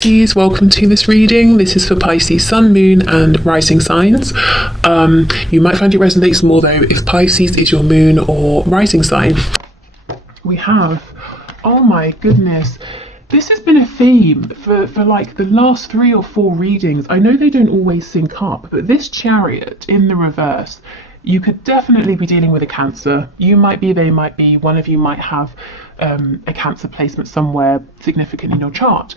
Pisces, welcome to this reading. This is for Pisces Sun, Moon and Rising signs. You might find it resonates more though if Pisces is your moon or rising sign. We have, oh my goodness, this has been a theme for like the last 3 or 4 readings. I know they don't always sync up, but this Chariot in the reverse, you could definitely be dealing with a Cancer. You might be, they might be, one of you might have a Cancer placement somewhere significant in your chart.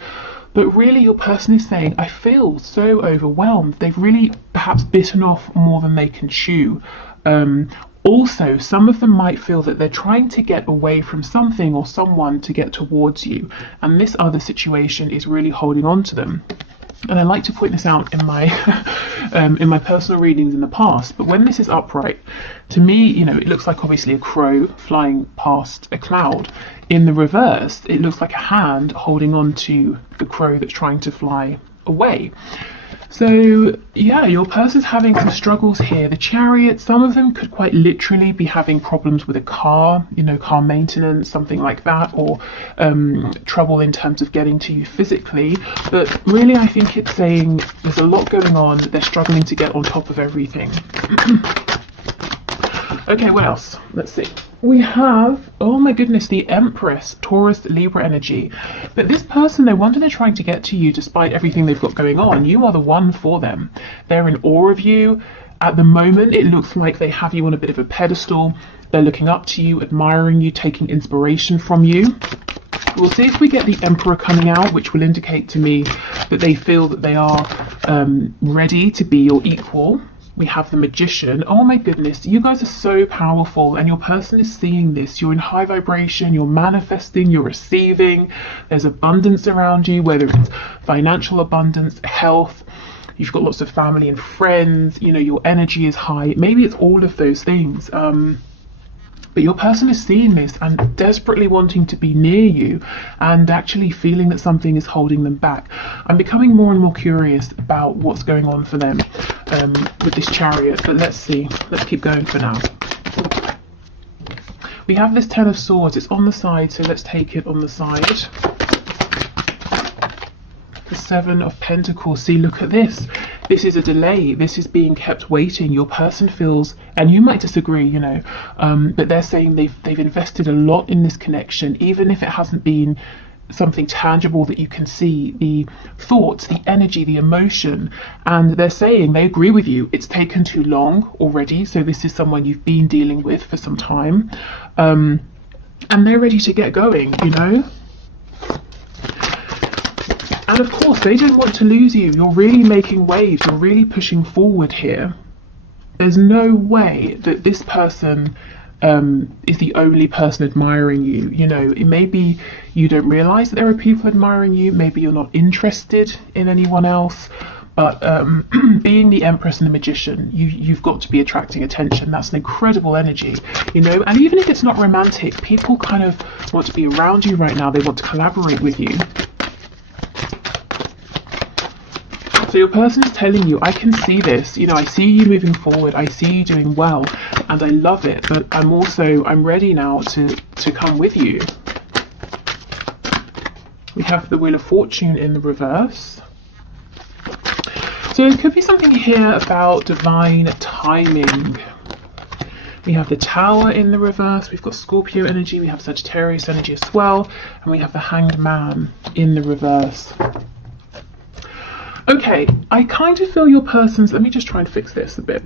But really your person is saying, I feel so overwhelmed. They've really perhaps bitten off more than they can chew. Also, some of them might feel that they're trying to get away from something or someone to get towards you. And this other situation is really holding on to them. And I like to point this out in my in my personal readings in the past, but when this is upright, to me, you know, it looks like obviously a crow flying past a cloud. In the reverse, it looks like a hand holding on to the crow that's trying to fly away. So yeah, your person's having some struggles here. The Chariot, some of them could quite literally be having problems with a car, you know, car maintenance, something like that, or trouble in terms of getting to you physically. But really, I think it's saying there's a lot going on. They're struggling to get on top of everything. Okay, what else? Let's see. We have, oh my goodness, the Empress, Taurus, Libra energy. But this person, no wonder they're trying to get to you despite everything they've got going on. You are the one for them. They're in awe of you. At the moment, it looks like they have you on a bit of a pedestal. They're looking up to you, admiring you, taking inspiration from you. We'll see if we get the Emperor coming out, which will indicate to me that they feel that they are ready to be your equal. We have the Magician. Oh my goodness, you guys are so powerful and your person is seeing this. You're in high vibration, you're manifesting, you're receiving. There's abundance around you, whether it's financial abundance, health, you've got lots of family and friends, you know, your energy is high. Maybe it's all of those things. But your person is seeing this and desperately wanting to be near you and actually feeling that something is holding them back. I'm becoming more and more curious about what's going on for them with this Chariot, but let's see. Let's keep going for now. We have this Ten of Swords. It's on the side, so let's take it on the side. The Seven of Pentacles. See, look at this. This is a delay. This is being kept waiting. Your person feels, and you might disagree, you know, but they're saying they've invested a lot in this connection, even if it hasn't been something tangible that you can see, the thoughts, the energy, the emotion. And they're saying they agree with you. It's taken too long already. So this is someone you've been dealing with for some time. And they're ready to get going, you know. And of course, they don't want to lose you. You're really making waves. You're really pushing forward here. There's no way that this person is the only person admiring you. You know, it may be you don't realize that there are people admiring you. Maybe you're not interested in anyone else. But being the Empress and the Magician, you've got to be attracting attention. That's an incredible energy, you know. And even if it's not romantic, people kind of want to be around you right now. They want to collaborate with you. So your person is telling you, I can see this, you know, I see you moving forward, I see you doing well, and I love it, but I'm ready now to come with you. We have the Wheel of Fortune in the reverse. So there could be something here about divine timing. We have the Tower in the reverse, we've got Scorpio energy, we have Sagittarius energy as well, and we have the Hanged Man in the reverse. Okay, I kind of feel your person's, let me just try and fix this a bit.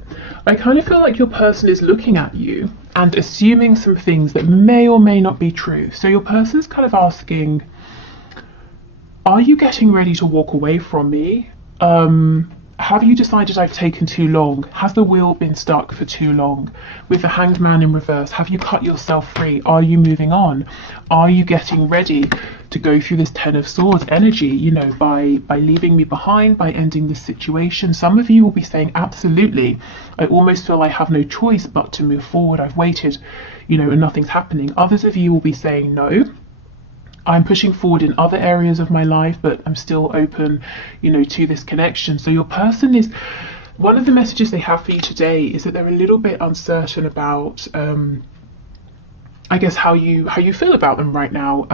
I kind of feel like your person is looking at you and assuming some things that may or may not be true. So your person's kind of asking, are you getting ready to walk away from me? Have you decided I've taken too long? Has the wheel been stuck for too long? With the Hanged Man in reverse, have you cut yourself free? Are you moving on? Are you getting ready to go through this Ten of Swords energy, you know, by leaving me behind, by ending this situation? Some of you will be saying, absolutely. I almost feel I have no choice but to move forward. I've waited, you know, and nothing's happening. Others of you will be saying, no. I'm pushing forward in other areas of my life, but I'm still open, you know, to this connection. So your person is, one of the messages they have for you today is that they're a little bit uncertain about, I guess, how you feel about them right now.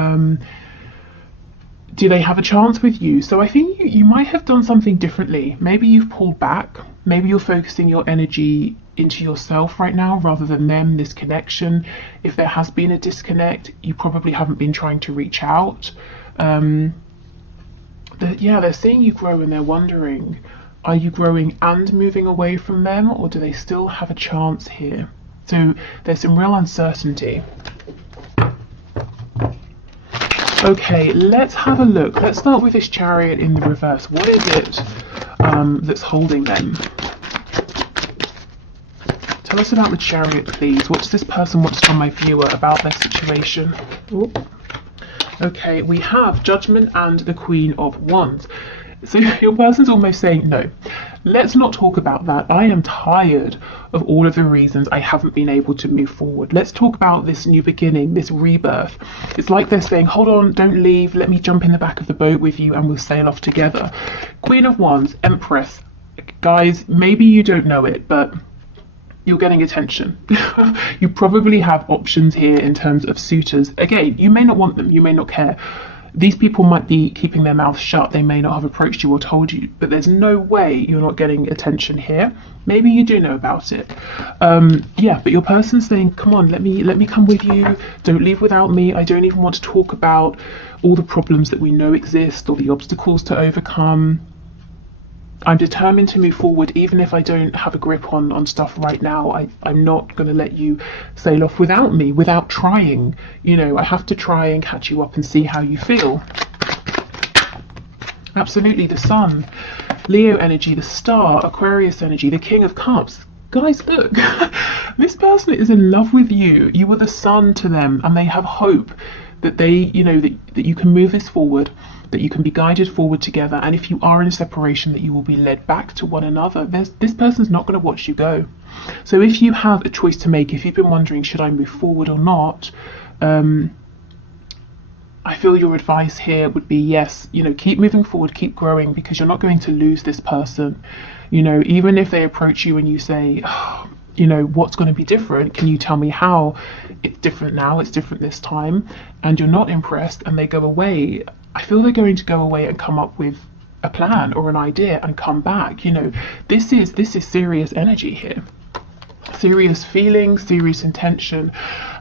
do they have a chance with you? So I think you might have done something differently. Maybe you've pulled back. Maybe you're focusing your energy into yourself right now rather than them, this connection. If there has been a disconnect, you probably haven't been trying to reach out. They're seeing you grow and they're wondering, are you growing and moving away from them, or do they still have a chance here? So there's some real uncertainty. Okay, let's have a look. Let's start with this Chariot in the reverse. What is it that's holding them? Tell us about the Chariot, please. What does this person want from my viewer about their situation? Ooh. Okay, we have Judgment and the Queen of Wands. So your person's almost saying, no, let's not talk about that. I am tired of all of the reasons I haven't been able to move forward. Let's talk about this new beginning, this rebirth. It's like they're saying, hold on, don't leave. Let me jump in the back of the boat with you and we'll sail off together. Queen of Wands, Empress. Guys, maybe you don't know it, but you're getting attention. You probably have options here in terms of suitors. Again, you may not want them, you may not care. These people might be keeping their mouths shut. They may not have approached you or told you, but there's no way you're not getting attention here. Maybe you do know about it. But your person's saying, come on, let me come with you. Don't leave without me. I don't even want to talk about all the problems that we know exist or the obstacles to overcome. I'm determined to move forward, even if I don't have a grip on stuff right now. I'm not going to let you sail off without me, without trying. You know, I have to try and catch you up and see how you feel. Absolutely, the Sun, Leo energy, the Star, Aquarius energy, the King of Cups. Guys, look, this person is in love with you. You are the sun to them, and they have hope that they, you know, that you can move this forward, that you can be guided forward together, and if you are in a separation, that you will be led back to one another. This person's not going to watch you go. So if you have a choice to make, if you've been wondering, should I move forward or not, I feel your advice here would be yes, you know, keep moving forward, keep growing, because you're not going to lose this person. You know, even if they approach you and you say, oh, you know, what's going to be different? Can you tell me how it's different now? It's different this time, and you're not impressed, and they go away. I feel they're going to go away and come up with a plan or an idea and come back. You know, this is serious energy here. Serious feelings, serious intention,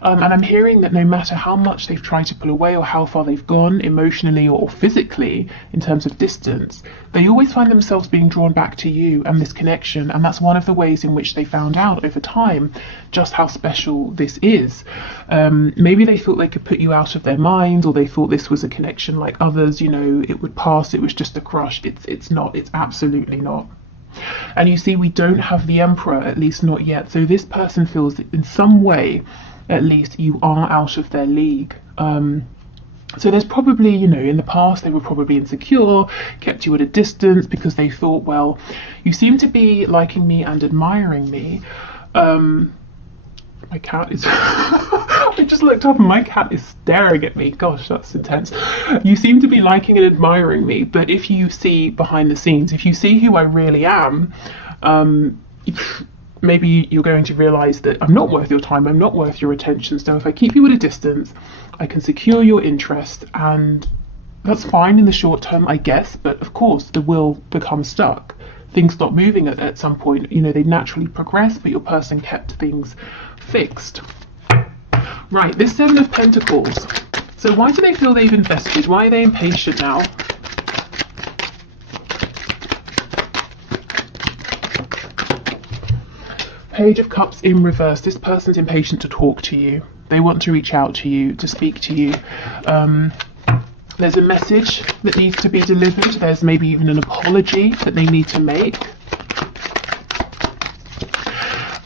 and I'm hearing that no matter how much they've tried to pull away or how far they've gone emotionally or physically in terms of distance, they always find themselves being drawn back to you and this connection, and that's one of the ways in which they found out over time just how special this is. Maybe they thought they could put you out of their mind, or they thought this was a connection like others, you know, it would pass, it was just a crush. It's not, it's absolutely not. And you see, we don't have the Emperor, at least not yet. So this person feels that in some way, at least, you are out of their league. So there's probably, you know, in the past, they were probably insecure, kept you at a distance because they thought, well, you seem to be liking me and admiring me. My cat is... I just looked up and my cat is staring at me. Gosh, that's intense. You seem to be liking and admiring me, but if you see behind the scenes, if you see who I really am, maybe you're going to realise that I'm not worth your time, I'm not worth your attention. So if I keep you at a distance, I can secure your interest, and that's fine in the short term, I guess, but of course the will becomes stuck. Things stop moving at some point. You know, they naturally progress, but your person kept things fixed. Right, this Seven of Pentacles. So why do they feel they've invested? Why are they impatient now? Page of Cups in reverse. This person's impatient to talk to you. They want to reach out to you, to speak to you. There's a message that needs to be delivered. There's maybe even an apology that they need to make.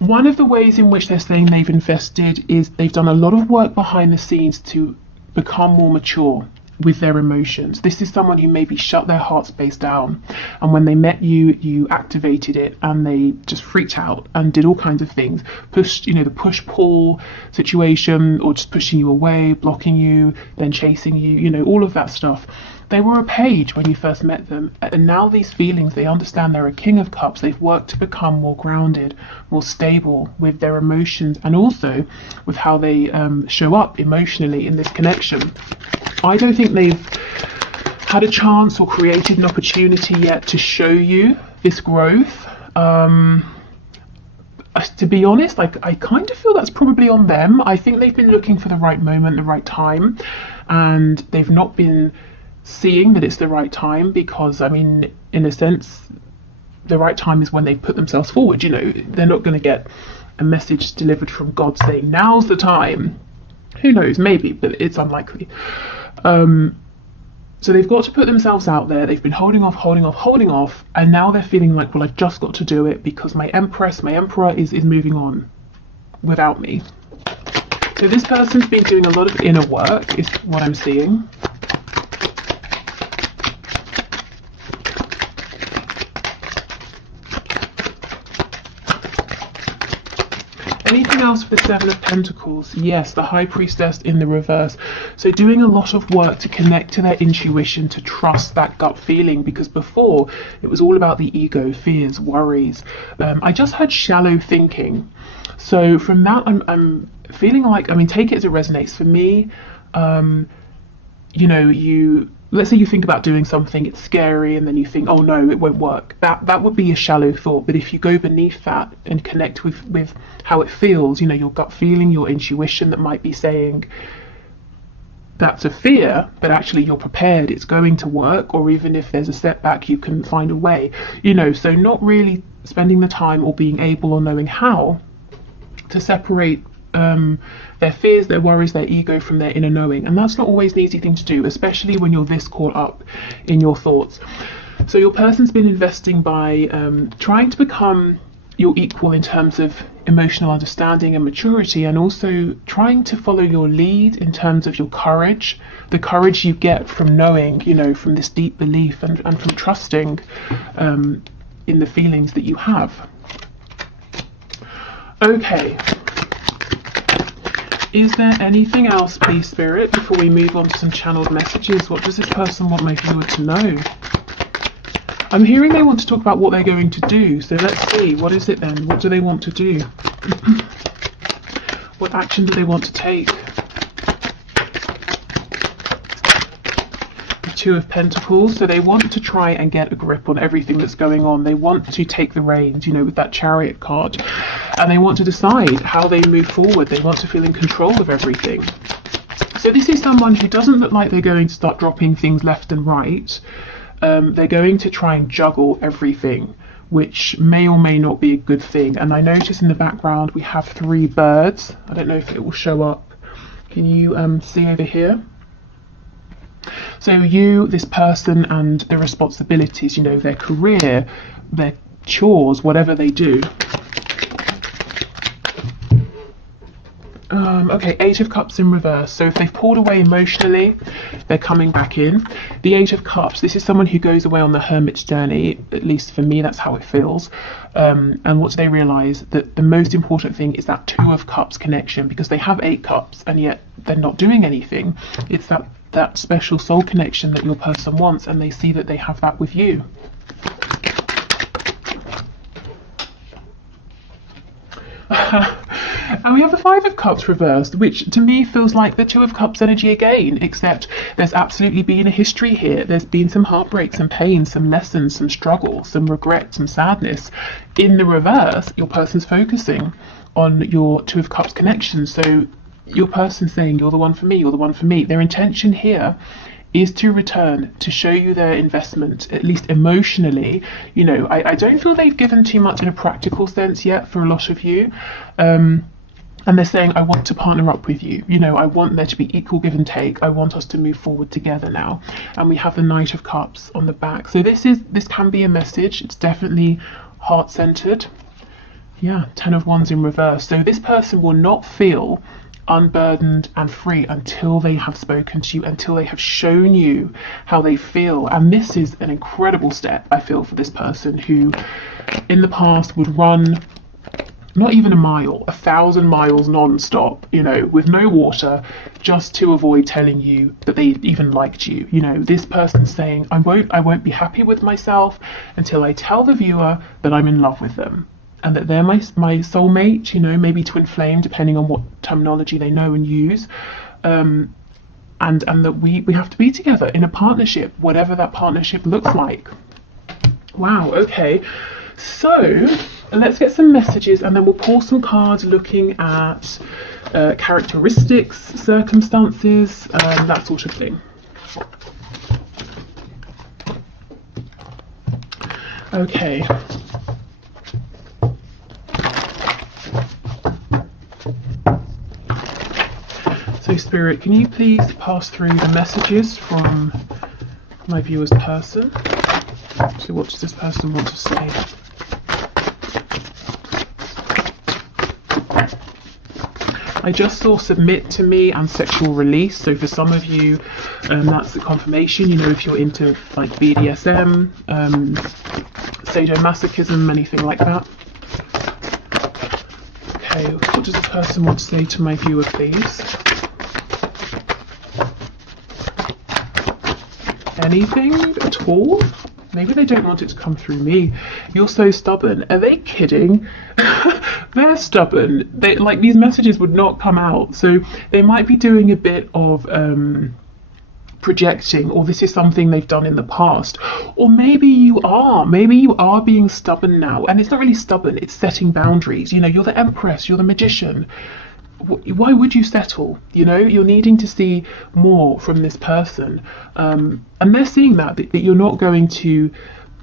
One of the ways in which they're saying they've invested is they've done a lot of work behind the scenes to become more mature with their emotions. This is someone who maybe shut their heart space down, and when they met you, you activated it, and they just freaked out and did all kinds of things. Pushed, you know, the push-pull situation, or just pushing you away, blocking you, then chasing you, you know, all of that stuff. They were a page when you first met them, and now these feelings, they understand they're a King of Cups. They've worked to become more grounded, more stable with their emotions, and also with how they show up emotionally in this connection. I don't think they've had a chance or created an opportunity yet to show you this growth. To be honest, I kind of feel that's probably on them. I think they've been looking for the right moment, the right time, and they've not been seeing that it's the right time, because I mean, in a sense, the right time is when they put themselves forward. You know, they're not going to get a message delivered from God saying now's the time. Who knows, maybe, but it's unlikely. So they've got to put themselves out there. They've been holding off, and now they're feeling like, well, I've just got to do it because my emperor is moving on without me. So this person's been doing a lot of inner work, is what I'm seeing. Anything else for the Seven of Pentacles? Yes, the High Priestess in the reverse. So doing a lot of work to connect to their intuition, to trust that gut feeling, because before it was all about the ego, fears, worries. I just had shallow thinking. So from that, I'm feeling like, I mean, take it as it resonates. For me, you know, let's say you think about doing something, it's scary, and then you think, oh no, it won't work. That would be a shallow thought. But if you go beneath that and connect with how it feels, you know, your gut feeling, your intuition that might be saying that's a fear, but actually you're prepared, it's going to work, or even if there's a setback, you can find a way, you know. So not really spending the time or being able or knowing how to separate their fears, their worries, their ego from their inner knowing. And that's not always an easy thing to do, especially when you're this caught up in your thoughts. So your person's been investing by trying to become your equal in terms of emotional understanding and maturity, and also trying to follow your lead in terms of your courage, the courage you get from knowing, you know, from this deep belief and from trusting in the feelings that you have. Okay. Is there anything else, please, Spirit, before we move on to some channeled messages? What does this person want my viewer to know? I'm hearing they want to talk about what they're going to do. So let's see. What is it then? What do they want to do? What action do they want to take? The Two of Pentacles. So they want to try and get a grip on everything that's going on. They want to take the reins, you know, with that Chariot card. And they want to decide how they move forward. They want to feel in control of everything. So this is someone who doesn't look like they're going to start dropping things left and right. They're going to try and juggle everything, which may or may not be a good thing. And I notice in the background we have 3 birds. I don't know if it will show up. Can you see over here? So you, this person, and the responsibilities, you know, their career, their chores, whatever they do. Okay, 8 of Cups in reverse. So if they've pulled away emotionally, they're coming back in. The 8 of Cups, this is someone who goes away on the hermit's journey. At least for me, that's how it feels. And what do they realise? That the most important thing is that 2 of Cups connection, because they have 8 cups and yet they're not doing anything. It's that special soul connection that your person wants, and they see that they have that with you. And we have the 5 of Cups reversed, which to me feels like the 2 of Cups energy again, except there's absolutely been a history here. There's been some heartbreak, some pain, some lessons, some struggle, some regret, some sadness. In the reverse, your person's focusing on your 2 of Cups connection. So your person's saying, you're the one for me, you're the one for me. Their intention here is to return, to show you their investment, at least emotionally. You know, I don't feel they've given too much in a practical sense yet for a lot of you. And they're saying, I want to partner up with you. You know, I want there to be equal give and take. I want us to move forward together now. And we have the Knight of Cups on the back. So this can be a message. It's definitely heart-centered. Yeah, 10 of Wands in reverse. So this person will not feel unburdened and free until they have spoken to you, until they have shown you how they feel. And this is an incredible step, I feel, for this person who in the past would run not even a mile, 1,000 miles non-stop, you know, with no water, just to avoid telling you that they even liked you. You know, this person's saying, I won't be happy with myself until I tell the viewer that I'm in love with them, and that they're my soulmate, you know, maybe twin flame, depending on what terminology they know and use. And and that we have to be together in a partnership, whatever that partnership looks like. Wow, okay. So let's get some messages, and then we'll pull some cards looking at characteristics, circumstances, that sort of thing. Okay. So Spirit, can you please pass through the messages from my viewer's person? So what does this person want to say? I just saw submit to me and sexual release. So for some of you, that's the confirmation. You know, if you're into like BDSM, sadomasochism, anything like that. Okay, what does the person want to say to my viewer, please? Anything at all? Maybe they don't want it to come through me. You're so stubborn. Are they kidding? They're stubborn. They, like, these messages would not come out. So they might be doing a bit of projecting, or this is something they've done in the past. Or maybe you are being stubborn now. And it's not really stubborn, it's setting boundaries. You know, you're the Empress, you're the Magician. Why would you settle? You know, you're needing to see more from this person, and they're seeing that you're not going to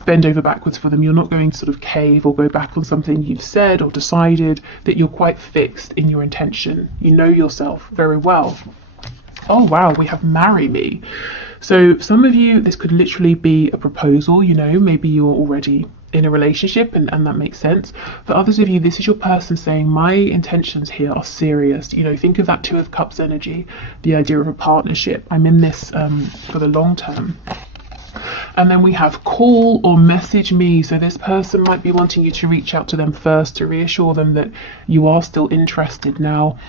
bend over backwards for them. You're not going to sort of cave or go back on something you've said or decided, that you're quite fixed in your intention. You know yourself very well. Oh wow, we have marry me. So some of you, this could literally be a proposal. You know, maybe you're already in a relationship and that makes sense. For others of you, this is your person saying, my intentions here are serious. You know, think of that Two of Cups energy, the idea of a partnership. I'm in this for the long term. And then we have call or message me. So this person might be wanting you to reach out to them first to reassure them that you are still interested. Now,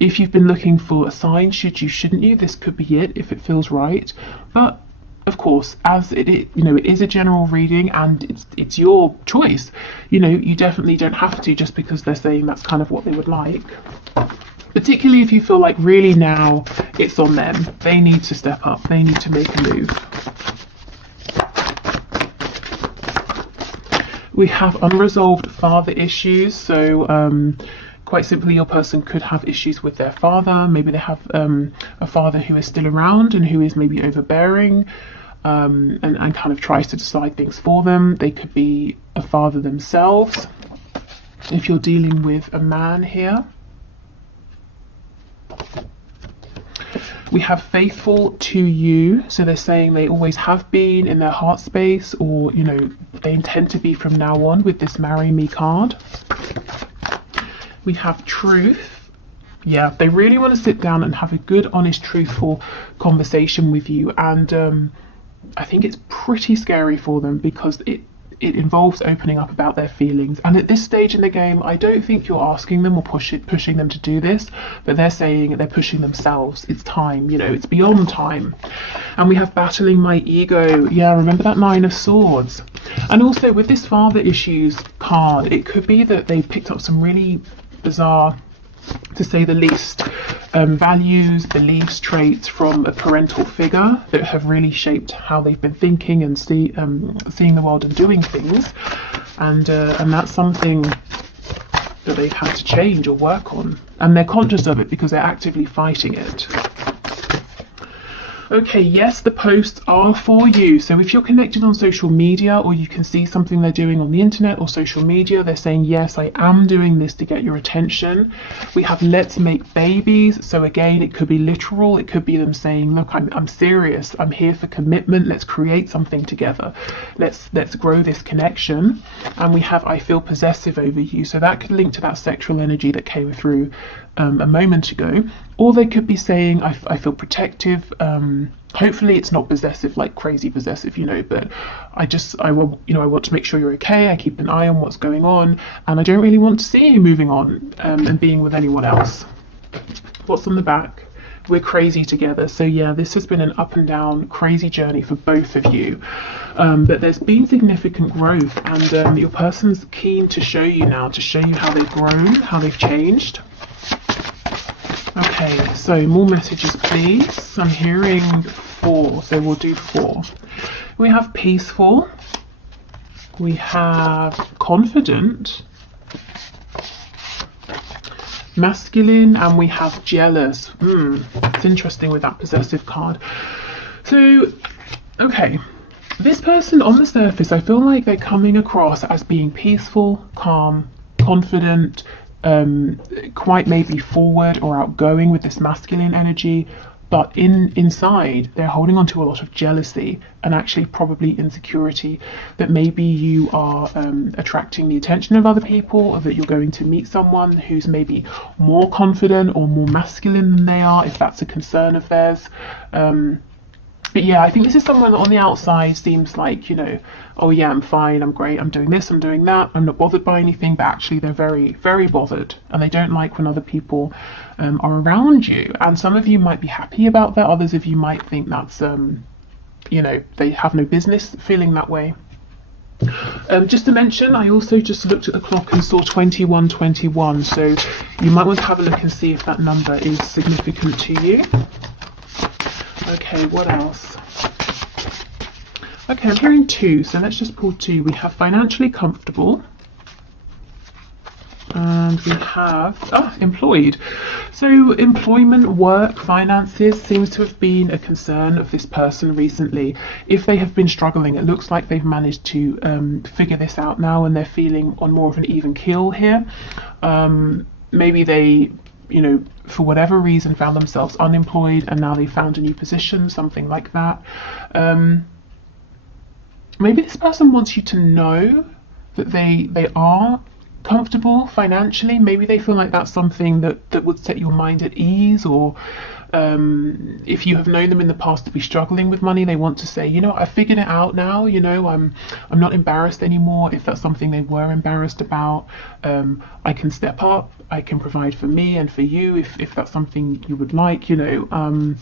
if you've been looking for a sign, shouldn't you, this could be it if it feels right. But of course, as it is a general reading and it's your choice. You know, you definitely don't have to just because they're saying that's kind of what they would like. Particularly if you feel like really now it's on them. They need to step up. They need to make a move. We have unresolved father issues. So quite simply, your person could have issues with their father. Maybe they have a father who is still around and who is maybe overbearing and kind of tries to decide things for them. They could be a father themselves. If you're dealing with a man here. We have faithful to you. So they're saying they always have been in their heart space, or, you know, they intend to be from now on with this marry me card. We have truth. Yeah, they really want to sit down and have a good, honest, truthful conversation with you. And I think it's pretty scary for them because it involves opening up about their feelings. And at this stage in the game, I don't think you're asking them or pushing them to do this, but they're saying they're pushing themselves. It's time, you know, it's beyond time. And we have battling my ego. Yeah, remember that Nine of Swords. And also with this father issues card, it could be that they picked up some really bizarre, to say the least, values, beliefs, traits from a parental figure that have really shaped how they've been thinking and seeing the world and doing things, and that's something that they've had to change or work on, and they're conscious of it because they're actively fighting it. Okay, yes, the posts are for you. So if you're connected on social media, or you can see something they're doing on the internet or social media, they're saying, yes, I am doing this to get your attention. We have let's make babies. So again, it could be literal. It could be them saying, look, I'm serious. I'm here for commitment. Let's create something together. Let's grow this connection. And we have I feel possessive over you. So that could link to that sexual energy that came through a moment ago. Or they could be saying I feel protective. Hopefully it's not possessive, like crazy possessive, you know, but I want to make sure you're okay. I keep an eye on what's going on, and I don't really want to see you moving on and being with anyone else. What's on the back? We're crazy together. So yeah, this has been an up and down crazy journey for both of you, but there's been significant growth, and your person's keen to show you now, to show you how they've grown, how they've changed. Okay, so more messages, please. I'm hearing 4, so we'll do 4. We have peaceful. We have confident, masculine, and we have jealous. It's interesting with that possessive card. So, okay, this person on the surface, I feel like they're coming across as being peaceful, calm, confident, quite maybe forward or outgoing with this masculine energy, but inside they're holding on to a lot of jealousy and actually probably insecurity that maybe you are attracting the attention of other people, or that you're going to meet someone who's maybe more confident or more masculine than they are, if that's a concern of theirs. But yeah, I think this is someone that on the outside seems like, you know, oh yeah, I'm fine, I'm great, I'm doing this, I'm doing that, I'm not bothered by anything, but actually they're very, very bothered, and they don't like when other people are around you. And some of you might be happy about that, others of you might think that's, you know, they have no business feeling that way. Just to mention, I also just looked at the clock and saw 2121, so you might want to have a look and see if that number is significant to you. Okay, what else? Okay, I'm hearing 2, so let's just pull 2. We have financially comfortable, and we have employed. So employment, work, finances seems to have been a concern of this person recently. If they have been struggling, it looks like they've managed to figure this out now, and they're feeling on more of an even keel here. Maybe they, you know, for whatever reason found themselves unemployed and now they found a new position, something like that. Maybe this person wants you to know that they are comfortable financially. Maybe they feel like that's something that would set your mind at ease, or if you have known them in the past to be struggling with money, they want to say, you know, I figured it out now, you know, I'm not embarrassed anymore. If that's something they were embarrassed about, I can step up, I can provide for me and for you if that's something you would like, you know.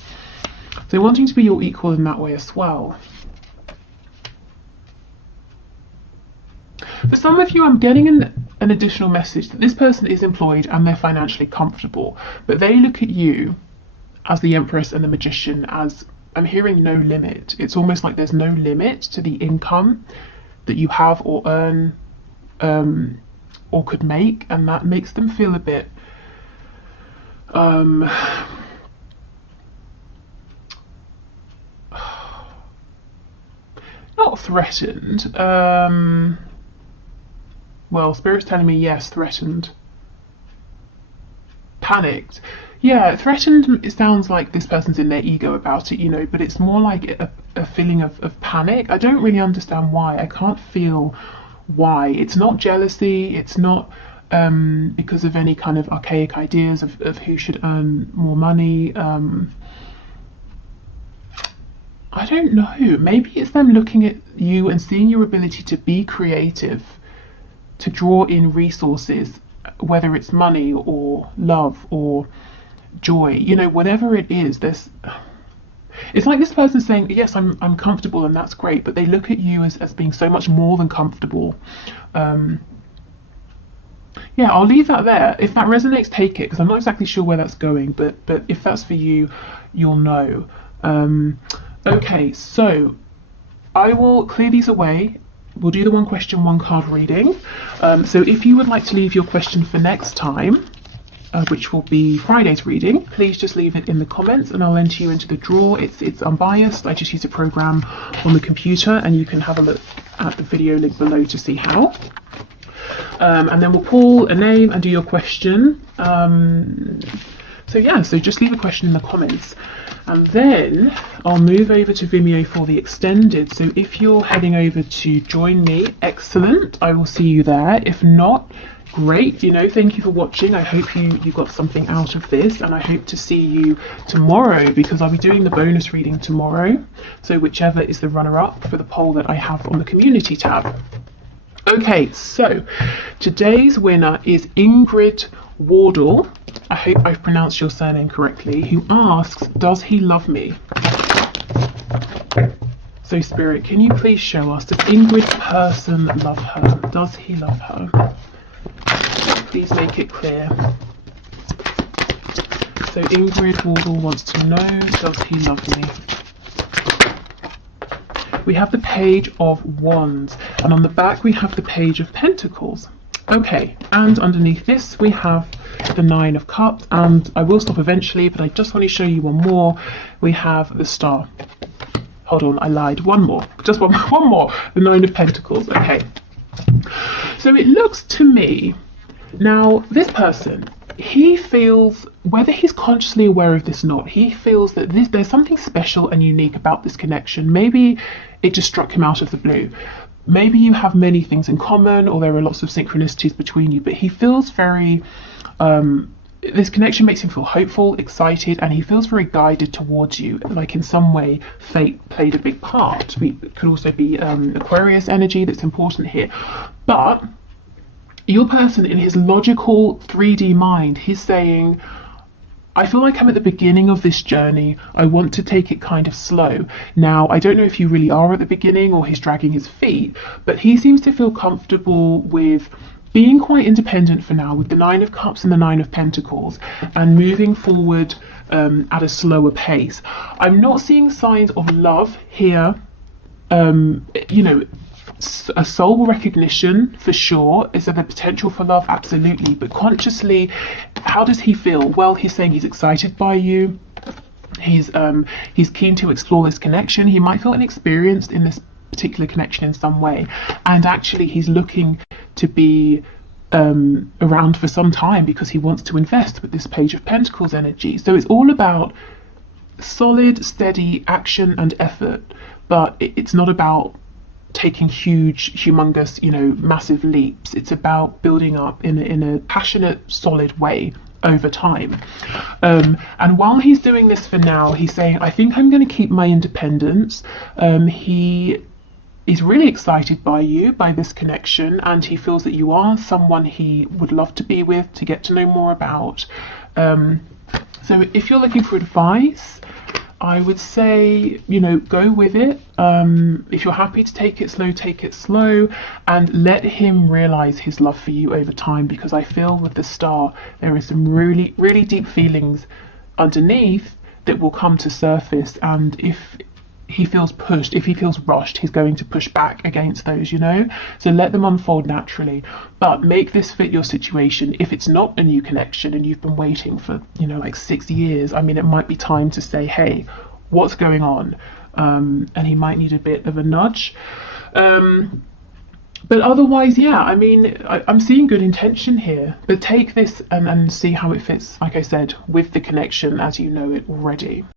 So wanting to be your equal in that way as well. For some of you, I'm getting an additional message that this person is employed and they're financially comfortable, but they look at you as the Empress and the Magician as, I'm hearing, no limit. It's almost like there's no limit to the income that you have or earn or could make, and that makes them feel a bit not threatened. Well, Spirit's telling me yes, threatened. Panicked. Yeah, threatened, it sounds like this person's in their ego about it, you know, but it's more like a feeling of panic. I don't really understand why. I can't feel why. It's not jealousy. It's not because of any kind of archaic ideas of who should earn more money. I don't know. Maybe it's them looking at you and seeing your ability to be creative, to draw in resources, whether it's money or love or joy, you know, whatever it is. It's like this person saying, yes, I'm comfortable and that's great, but they look at you as being so much more than comfortable. Yeah, I'll leave that there. If that resonates, take it, because I'm not exactly sure where that's going, but if that's for you, you'll know. Okay, so I will clear these away. We'll do the 1 question, 1 card reading. So if you would like to leave your question for next time, which will be Friday's reading, please just leave it in the comments and I'll enter you into the draw. It's unbiased. I just use a program on the computer, and you can have a look at the video link below to see how. And then we'll pull a name and do your question. So yeah, so just leave a question in the comments. And then I'll move over to Vimeo for the extended. So if you're heading over to join me, excellent. I will see you there. If not, great. You know, thank you for watching. I hope you got something out of this, and I hope to see you tomorrow, because I'll be doing the bonus reading tomorrow. So whichever is the runner-up for the poll that I have on the community tab. Okay, so today's winner is Ingrid Wardle. I hope I've pronounced your surname correctly, who asks, does he love me? So Spirit, can you please show us, does Ingrid person love her? Does he love her? Please make it clear. So Ingrid Wardle wants to know, does he love me? We have the Page of Wands, and on the back we have the Page of Pentacles. Okay, and underneath this we have the Nine of Cups, and I will stop eventually, but I just want to show you one more. We have the Star. Hold on, I lied. One more. Just one more. The Nine of Pentacles. Okay. So it looks to me, now this person, he feels, whether he's consciously aware of this or not, he feels that there's something special and unique about this connection. Maybe it just struck him out of the blue. Maybe you have many things in common, or there are lots of synchronicities between you, but he feels very, this connection makes him feel hopeful, excited, and he feels very guided towards you. Like in some way, fate played a big part. It could also be Aquarius energy that's important here. But your person, in his logical 3D mind, he's saying, I feel like I'm at the beginning of this journey. I want to take it kind of slow. Now, I don't know if you really are at the beginning or he's dragging his feet, but he seems to feel comfortable with being quite independent for now, with the Nine of Cups and the Nine of Pentacles, and moving forward at a slower pace. I'm not seeing signs of love here. You know, a soul recognition for sure. Is there the potential for love? Absolutely. But consciously, how does he feel? Well, he's saying he's excited by you. He's keen to explore this connection. He might feel inexperienced in this particular connection in some way, and actually he's looking to be around for some time because he wants to invest with this Page of Pentacles energy. So it's all about solid, steady action and effort, but it's not about taking huge, humongous, you know, massive leaps. It's about building up in a passionate, solid way over time. And while he's doing this for now, he's saying, I think I'm going to keep my independence. He's really excited by you, by this connection, and he feels that you are someone he would love to be with, to get to know more about. So if you're looking for advice, I would say, you know, go with it. If you're happy to take it slow, and let him realize his love for you over time, because I feel with the Star, there is some really, really deep feelings underneath that will come to surface. And if he feels pushed, if he feels rushed, he's going to push back against those, you know. So let them unfold naturally, but make this fit your situation. If it's not a new connection and you've been waiting for, you know, like 6 years, I mean, it might be time to say, hey, what's going on? And he might need a bit of a nudge. But otherwise, yeah, I mean, I'm seeing good intention here, but take this and see how it fits, like I said, with the connection as you know it already.